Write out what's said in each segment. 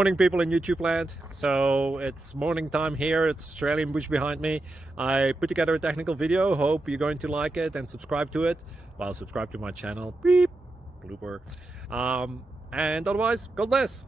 Morning, people in YouTube land. So it's morning time here. It's Australian bush behind me. I put together a technical video. Hope you're going to like it and subscribe to it. Well, subscribe to my channel. Beep, blooper. And otherwise, God bless.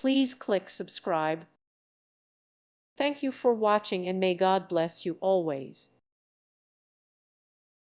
Please click subscribe. Thank you for watching and may God bless you always.